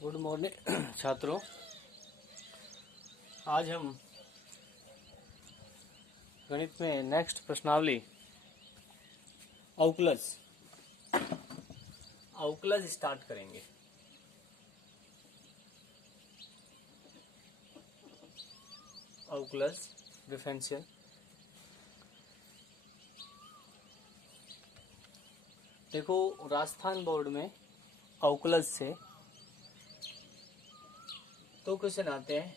Good morning छात्रों। आज हम गणित में नेक्स्ट प्रश्नावली अवकलज स्टार्ट करेंगे। अवकलज डिफरेंशियल। देखो, राजस्थान बोर्ड में अवकलज से दो क्वेश्चन आते हैं।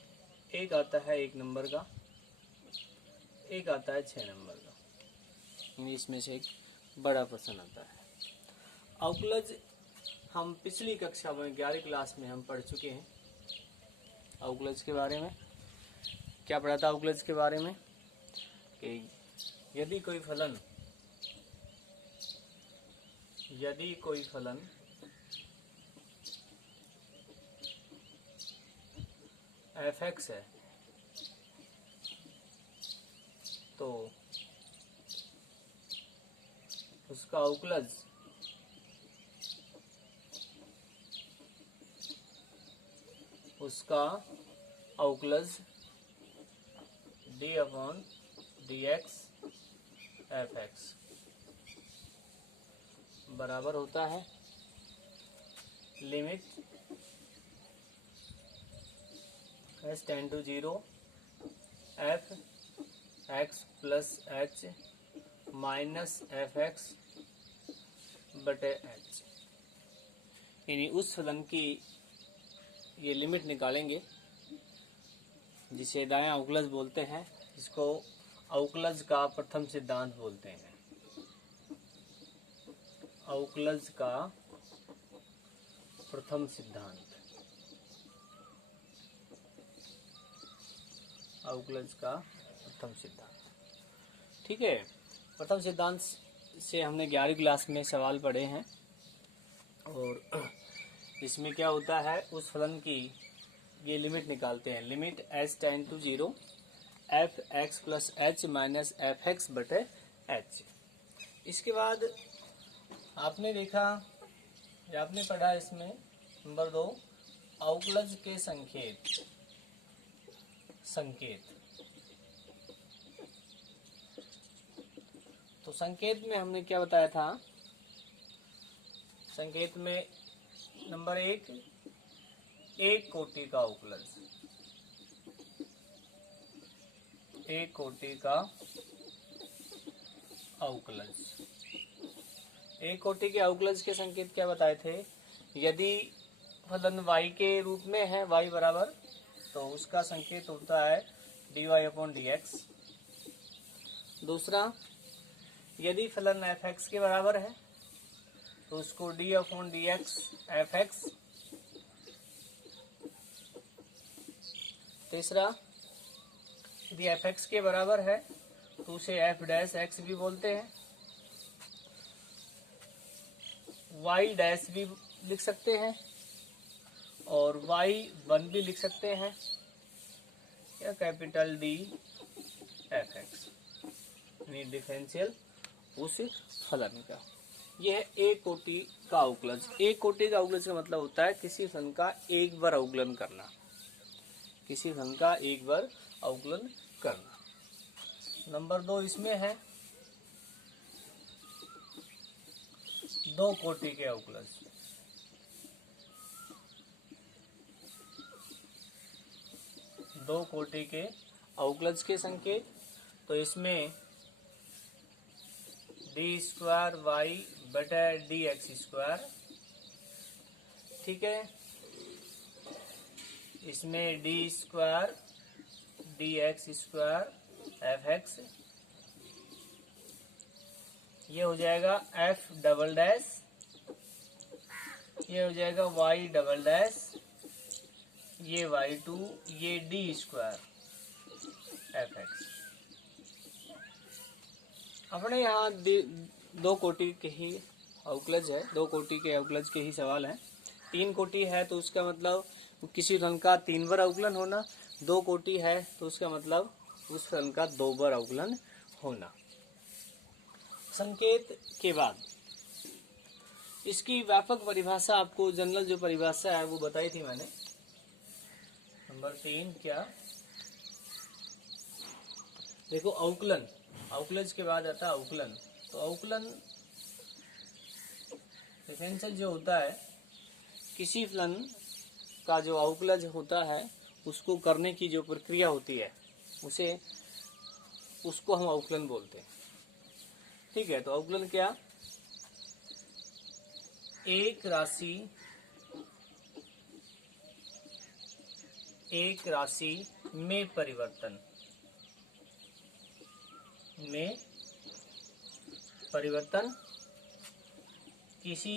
एक आता है 1 नंबर का, एक आता है 6 नंबर का। इसमें से एक बड़ा प्रश्न आता है। अवकलज हम पिछली कक्षा में 11वीं क्लास में हम पढ़ चुके हैं। अवकलज के बारे में क्या पढ़ा था? अवकलज के बारे में कि यदि कोई फलन f(x) है तो उसका अवकलज d/dx f(x) बराबर होता है limit s tend to 0 f(x + h - f(x) बटे h। यानी उस फलन की ये लिमिट निकालेंगे जिसे दायां अवकलज बोलते हैं, जिसको अवकलज का प्रथम सिद्धांत बोलते हैं। अवकलज का प्रथम सिद्धांत, अवकलज का प्रथम सिद्धांत। ठीक है, प्रथम सिद्धांत से हमने 11वीं क्लास में सवाल पढ़े हैं और इसमें क्या होता है, उस फलन की ये लिमिट निकालते हैं। Limit s tend to 0 f(x + h - f(x) बटे h। इसके बाद आपने देखा या आपने पढ़ा इसमें नंबर 2 अवकलज के संकेत। तो संकेत में हमने क्या बताया था? संकेत में नंबर 1 एक कोटि का अवकलज, एक कोटि का अवकलज। एक कोटि के अवकलज के संकेत क्या बताए थे? यदि फलन y के रूप में है, y बराबर, तो उसका संकेत होता है dy/dx। दूसरा, यदि फलन f(x) के बराबर है तो उसको d/dx f(x). तीसरा, यदि f(x) के बराबर है तो उसे f'(x) भी बोलते हैं, y' भी लिख सकते हैं और y1 भी लिख सकते हैं, या कैपिटल D f(x) यानी डिफरेंशियल उस फलन का। यह है एक कोटि का अवकलज। एक कोटि का अवकलज का मतलब होता है किसी फलन का एक बार अवकलन करना, किसी फलन का एक बार अवकलन करना। नंबर 2 इसमें है दो कोटि के अवकलज। दो कोटि के अवकलज के संकेत, तो इसमें d² बटे dx²। ठीक है, इसमें d² dx² f(x), ये हो जाएगा f'', ये हो जाएगा y'', ये y2, ये d² f(x). अपने यहाँ दो कोटि के ही अवकलज है, दो कोटि के अवकलज के ही सवाल हैं। 3 कोटि है तो उसका मतलब किसी फलन का 3 बार अवकलन होना। 2 कोटि है तो उसका मतलब उस फलन का 2 बार अवकलन होना। संकेत के बाद इसकी व्यापक परिभाषा आपको जनरल जो परिभाषा है वो बताई थी मैंने। नंबर 3 क्या, देखो अवकलन, अवकलज के बाद आता है अवकलन। तो अवकलन डिफरेंशियल जो होता है, किसी फलन का जो अवकलज होता है उसको करने की जो प्रक्रिया होती है उसको हम अवकलन बोलते हैं। ठीक है, तो अवकलन क्या, एक राशि में परिवर्तन किसी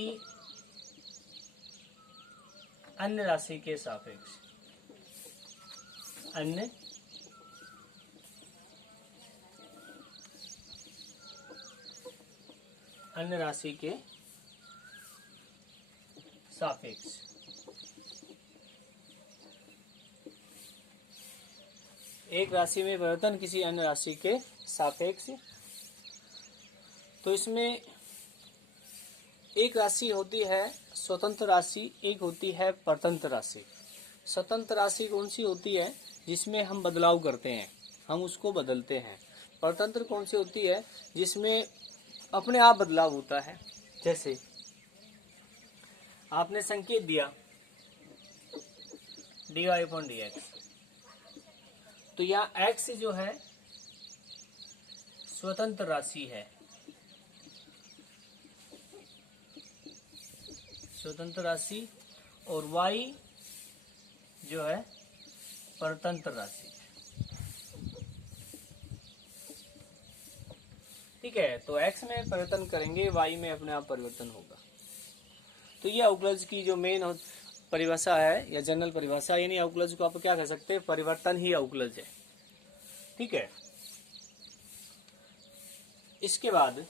अन्य राशि के सापेक्ष, अन्य राशि के सापेक्ष। एक राशि में परिवर्तन किसी अन्य राशि के सापेक्ष। तो इसमें एक राशि होती है स्वतंत्र राशि, एक होती है परतंत्र राशि। स्वतंत्र राशि कौन सी होती है, जिसमें हम बदलाव करते हैं, हम उसको बदलते हैं। परतंत्र कौन सी होती है, जिसमें अपने आप बदलाव होता है। जैसे आपने संकेत दिया dy/dx, तो यहाँ x जो है स्वतंत्र राशि है, स्वतंत्र राशि, और y जो है परतंत्र राशि। ठीक है, तो x में परिवर्तन करेंगे, y में अपने आप परिवर्तन होगा। तो ये अवकलज की जो मेन परिभाषा है या जनरल परिभाषा, यानी अवकलज को आप क्या कह सकते हैं, परिवर्तन ही अवकलज है। ठीक है, इसके बाद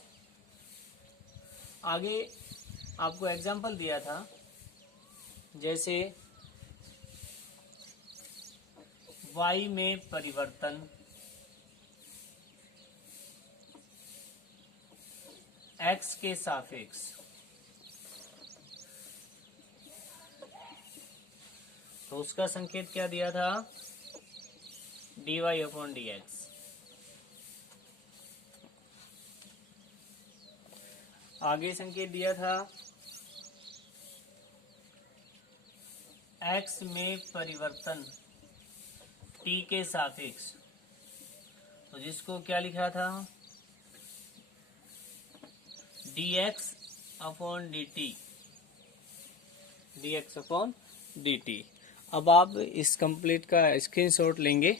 आगे आपको एग्जाम्पल दिया था, जैसे y में परिवर्तन x के सापेक्ष। तो उसका संकेत क्या दिया था, dy/dx। आगे संकेत दिया था x में परिवर्तन t के सापेक्ष, तो जिसको क्या लिखा था, dx/dt, dx/dt। अब आप इस कंप्लीट का स्क्रीनशॉट लेंगे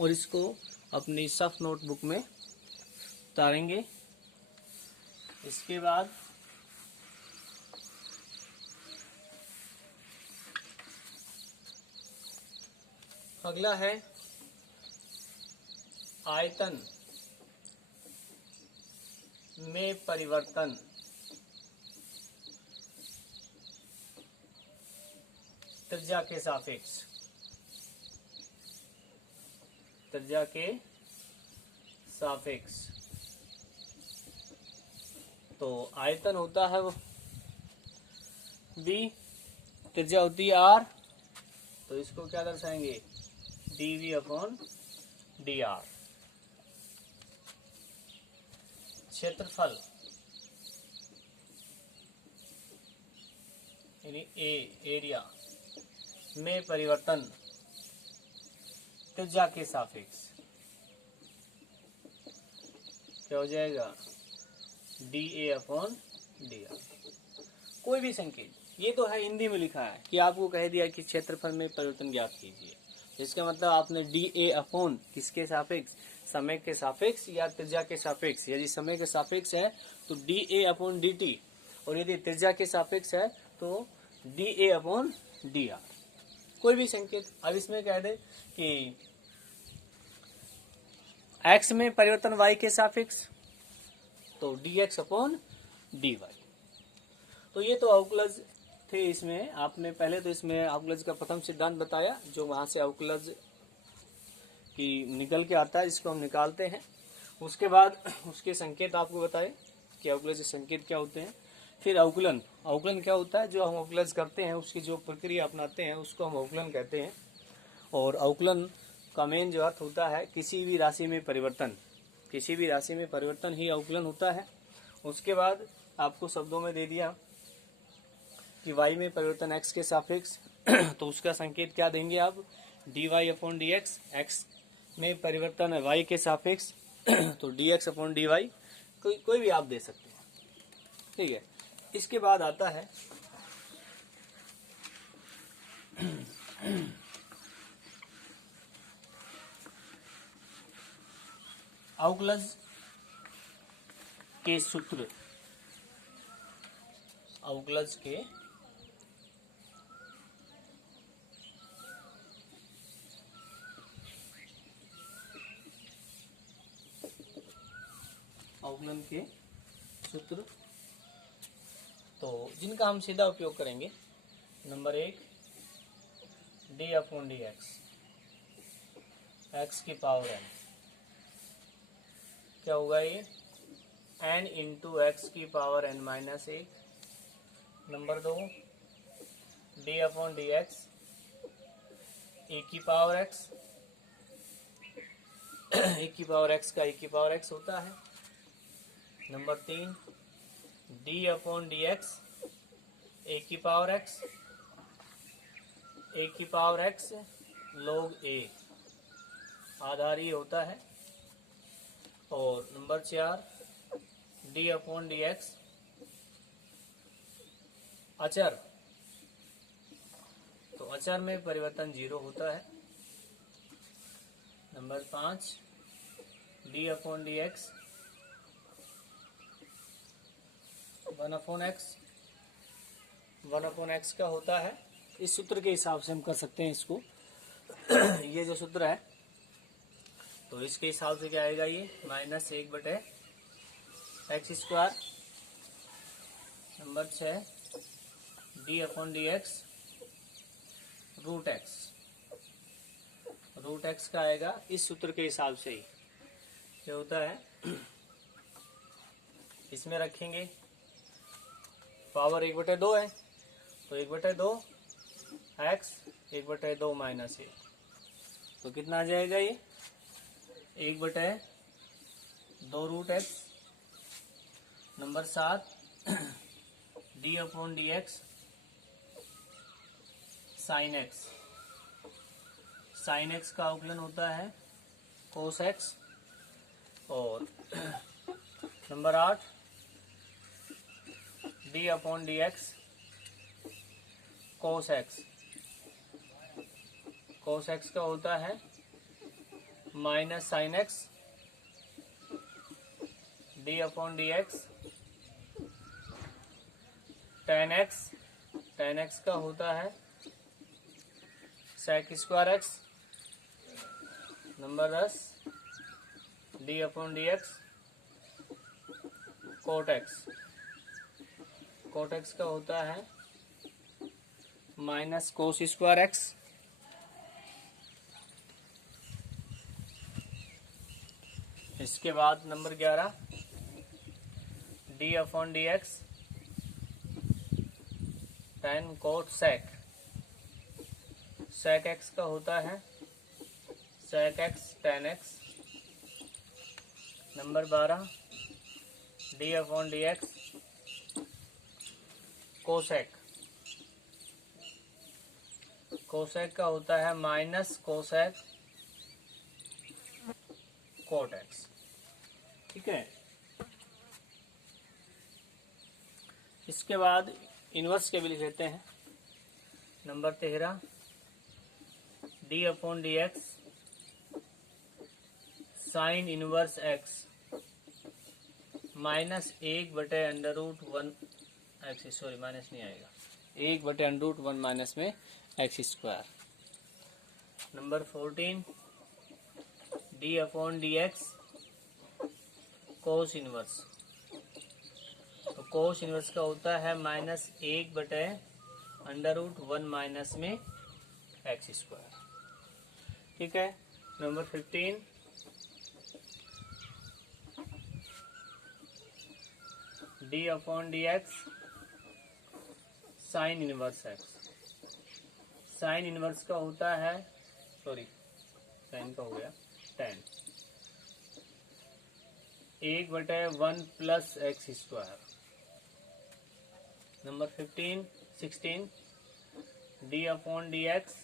और इसको अपनी सफ नोटबुक में उतारेंगे। इसके बाद अगला है आयतन में परिवर्तन त्रिज्या के सापेक्ष, त्रिज्या के सापेक्ष। तो आयतन होता है वो v, त्रिज्या होती है r, तो इसको क्या दर्शाएंगे, dv/dr। क्षेत्रफल यानी एरिया में परिवर्तन त्रिज्या के सापेक्ष क्या हो जाएगा, dA/dr। कोई भी संकेत, ये तो है हिंदी में लिखा है कि आपको कह दिया कि क्षेत्रफल में परिवर्तन ज्ञात कीजिए, इसका मतलब आपने dA/ किसके सापेक्ष, समय के सापेक्ष या त्रिज्या के सापेक्ष। यदि समय के सापेक्ष है तो dA/dt, और यदि त्रिज्या के सापेक्ष है तो dA/dr। कोई भी संकेत। अब इसमें कह दे कि x में परिवर्तन y के सापेक्ष, तो dx/dy। तो ये तो अवकलज थे। इसमें आपने पहले तो इसमें अवकलज का प्रथम सिद्धांत बताया, जो वहां से अवकलज की निकल के आता है, जिसको हम निकालते हैं। उसके बाद उसके संकेत आपको बताए कि अवकलज के संकेत क्या होते हैं। फिर अवकलन। अवकलन क्या होता है? जो हम अवकलन करते हैं उसकी जो प्रक्रिया अपनाते हैं उसको हम अवकलन कहते हैं। और अवकलन का मेन जो अर्थ होता है किसी भी राशि में परिवर्तन, किसी भी राशि में परिवर्तन ही अवकलन होता है। उसके बाद आपको शब्दों में दे दिया कि y में परिवर्तन x के सापेक्ष तो उसका संकेत क्या देंगे आप? dy upon d x. X में परिवर्तन है y के सापेक्ष तो dx अपॉन dy कोई भी आप दे सकते हैं, ठीक है। इसके बाद आता है अवकलज के सूत्र। अवकलज के अवकलन के सूत्र तो जिनका हम सीधा उपयोग करेंगे। Number 1 d upon d x, x की पावर n, क्या होगा ये? n इंटू एक्स की power n minus 1। Number 2 d upon d x, a की पावर x, ए की पावर x का ए की पावर x होता है। Number 3 d upon d x, a की पावर x, ए की पावर x log a आधारी होता है। और number 4 d upon d x अचर, तो अचर में परिवर्तन 0 होता है। Number 5 d upon d x 1 upon x, 1 upon x का होता है। इस सूत्र के हिसाब से हम कर सकते हैं इसको ये जो सूत्र है तो इसके हिसाब से क्या आएगा? ये माइनस 1 बटे x square. Number 6 d upon d x root x, root x का आएगा इस सूत्र के हिसाब से ही। क्या होता है? इसमें रखेंगे पावर 1/2 है तो 1/2 एक्स 1/2 माइनस 1, तो कितना आ जाएगा ये? 1/2 root x. Number 7 d upon d x sine x, sine x का अवकलन होता है कोस एक्स। और number 8 d upon d x cos x, cos x का होता है minus sine x d upon d x tan x, tan x का होता है sec square x. Number 10 d upon d x cot x, cot x का होता है minus cos square x. इसके बाद number 11 d upon d x tan cot sec, sec x का होता है sec x tan x. Number 12 d upon d x cosec, cosec का होता है माइनस कोसेक कोट एक्स, ठीक है। इसके बाद इनवर्स के भी लिख लेते हैं। Number 13 D upon d x sine inverse x minus 1/√1 x, sorry minus नहीं आएगा, 1/√1 माइनस में x square. Number 14 D upon d x cos inverse, तो कोस इनवर्स का होता है माइनस 1/√1 माइनस में एक्स स्क्वायर, ठीक है। Number 15 D upon d x sine inverse x. Sine inverse का होता है, सॉरी साइन का हो गया 10, 1/1 plus x square. Number 16 d upon d x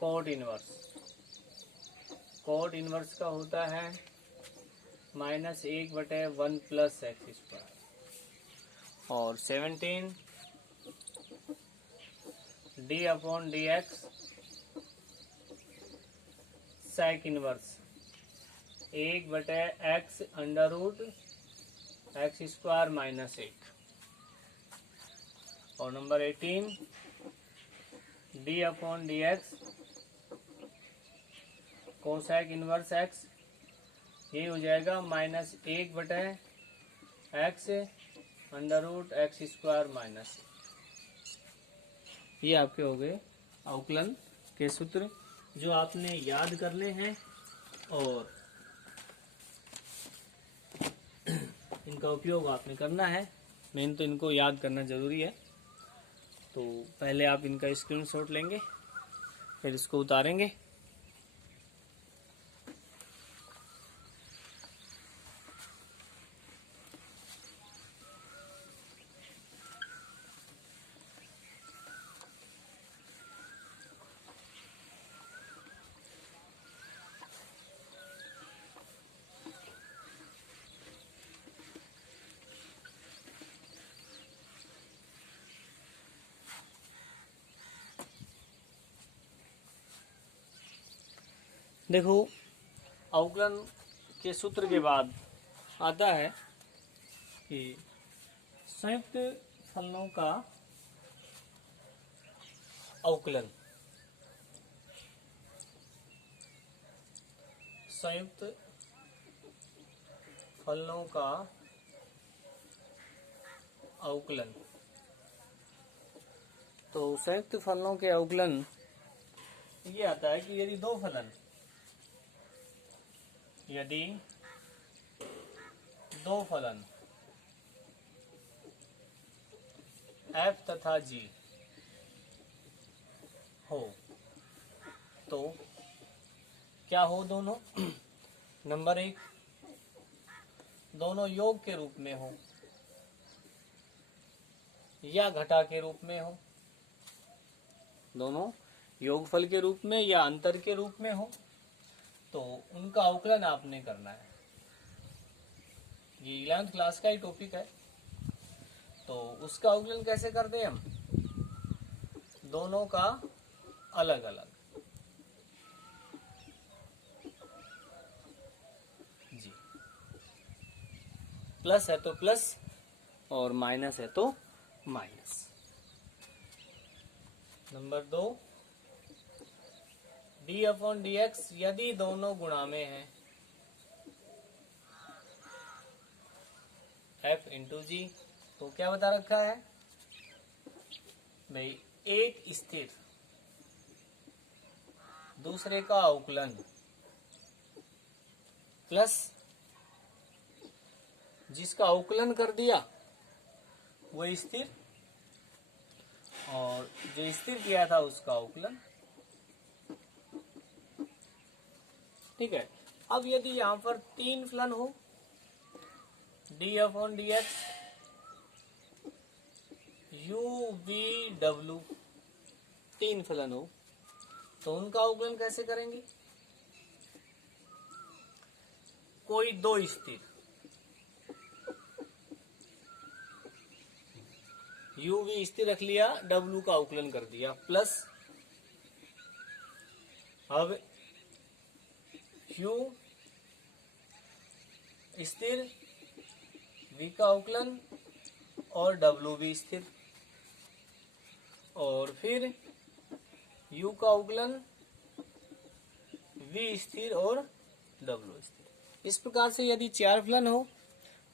cot inverse. Cot inverse का होता है -1/1 प्लस एक्स स्क्वायर। और 17 d upon d x sec inverse 1/x under root x square -1। और number 18 d upon d x cosec inverse x, ये हो जाएगा -1/x under root x square -1। ये आपके हो गए अवकलन के सूत्र जो आपने याद करने हैं और इनका उपयोग आपने करना है। मेन तो इनको याद करना जरूरी है। तो पहले आप इनका स्क्रीनशॉट लेंगे, फिर इसको उतारेंगे। देखो, अवकलन के सूत्र के बाद आता है कि संयुक्त फलनों का अवकलन। संयुक्त फलनों का अवकलन। तो संयुक्त फलनों के अवकलन ये आता है कि यदि दो फलन f तथा g हो तो क्या हो दोनों? नंबर 1, दोनों योग के रूप में हो या घटा के रूप में हो। दोनों योगफल के रूप में या अंतर के रूप में हो तो उनका अवकलन आपने करना है। ये 11th क्लास का ही टॉपिक है। तो उसका अवकलन कैसे करते हैं हम? दोनों का अलग अलग जी, प्लस है तो प्लस और माइनस है तो minus. Number 2, d upon d x यदि दोनों गुणा में है f इंटू जी। तो क्या बता रखा है भाई? एक स्थिर दूसरे का अवकलन प्लस जिसका अवकलन कर दिया वो स्थिर, और जो स्थिर किया था उसका अवकलन। ठीक है। अब यदि यहाँ पर 3 फलन हो, D upon d x you V W, 3 फलन हो तो उनका अवकलन कैसे करेंगे? कोई 2 स्थिर यू वी स्थिर रख लिया, डब्ल्यू का अवकलन कर दिया, प्लस अब यू स्थिर वी का अवकलन और डब्ल्यू भी स्थिर, और फिर यू का अवकलन वी स्थिर और डब्ल्यू स्थिर। इस प्रकार से यदि 4 फलन हो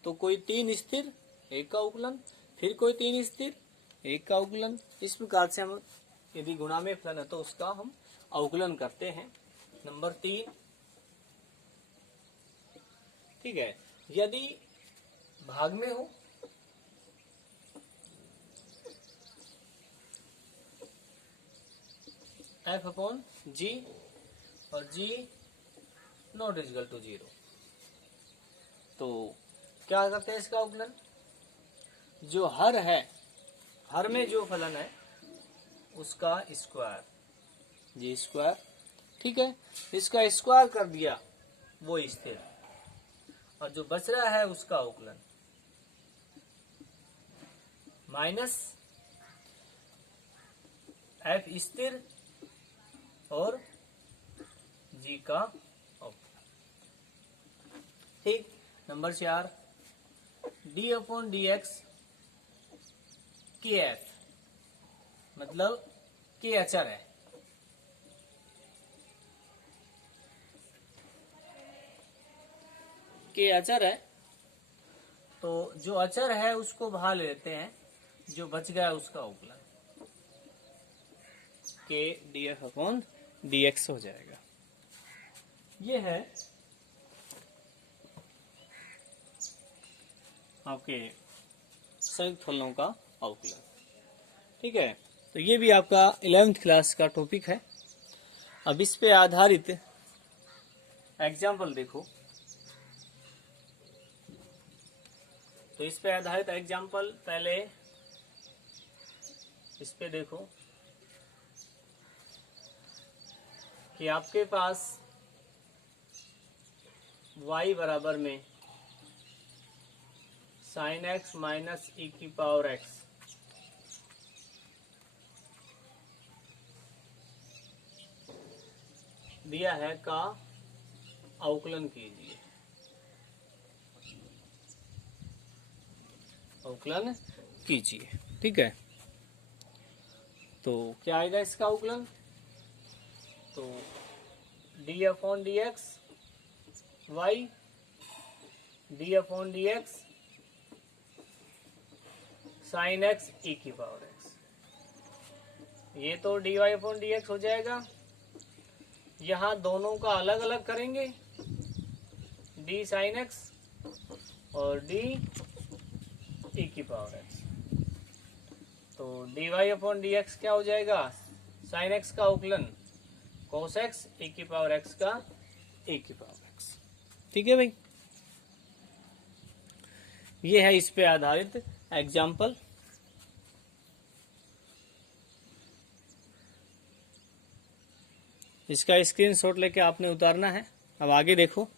तो कोई 3 स्थिर 1 का अवकलन, फिर कोई 3 स्थिर 1 का अवकलन। इस प्रकार से हम यदि गुणा में फलन है तो उसका हम अवकलन करते हैं। नंबर 3, ठीक है, यदि भाग में हो एफ अपॉन जी और जी नॉट इक्वल टू 0। तो क्या करते हैं इसका अवकलन, जो हर है, हर में जो फलन है उसका स्क्वायर, जी स्क्वायर, ठीक है, इसका स्क्वायर कर दिया वो स्थिर, और जो बच रहा है उसका अवकलन माइनस एफ स्थिर और जी का अवकलन। ठीक, number 4 d upon d x के एफ, मतलब के अचर है, के अचर है, तो जो अचर है उसको बाहर ले लेते हैं, जो बच गया उसका अवकलन के D F upon d x हो जाएगा। ये है आपके संयुक्त फलनों का अवकलन। ठीक है, तो ये भी आपका 11th क्लास का टॉपिक है। अब इस पे आधारित एग्जाम्पल देखो, तो इस पे आधारित एग्जाम्पल पहले इस पे देखो कि आपके पास y बराबर में साइन एक्स माइनस ई की पावर एक्स दिया है का अवकलन कीजिए, अवकलन कीजिए। ठीक है, तो क्या आएगा इसका अवकलन, तो d upon d x y d upon d x sine x e की पावर एक्स, ये तो d y upon d x हो जाएगा। यहाँ दोनों का अलग अलग करेंगे, डी साइन एक्स और डी ई की पावर एक्स, तो d y upon d x क्या हो जाएगा, साइन एक्स का अवकलन कोस एक्स ई की पावर एक्स का ई की पावर एक्स। ठीक है भाई, ये है इस पे आधारित एग्जाम्पल। इसका स्क्रीनशॉट लेके आपने उतारना है। अब आगे देखो।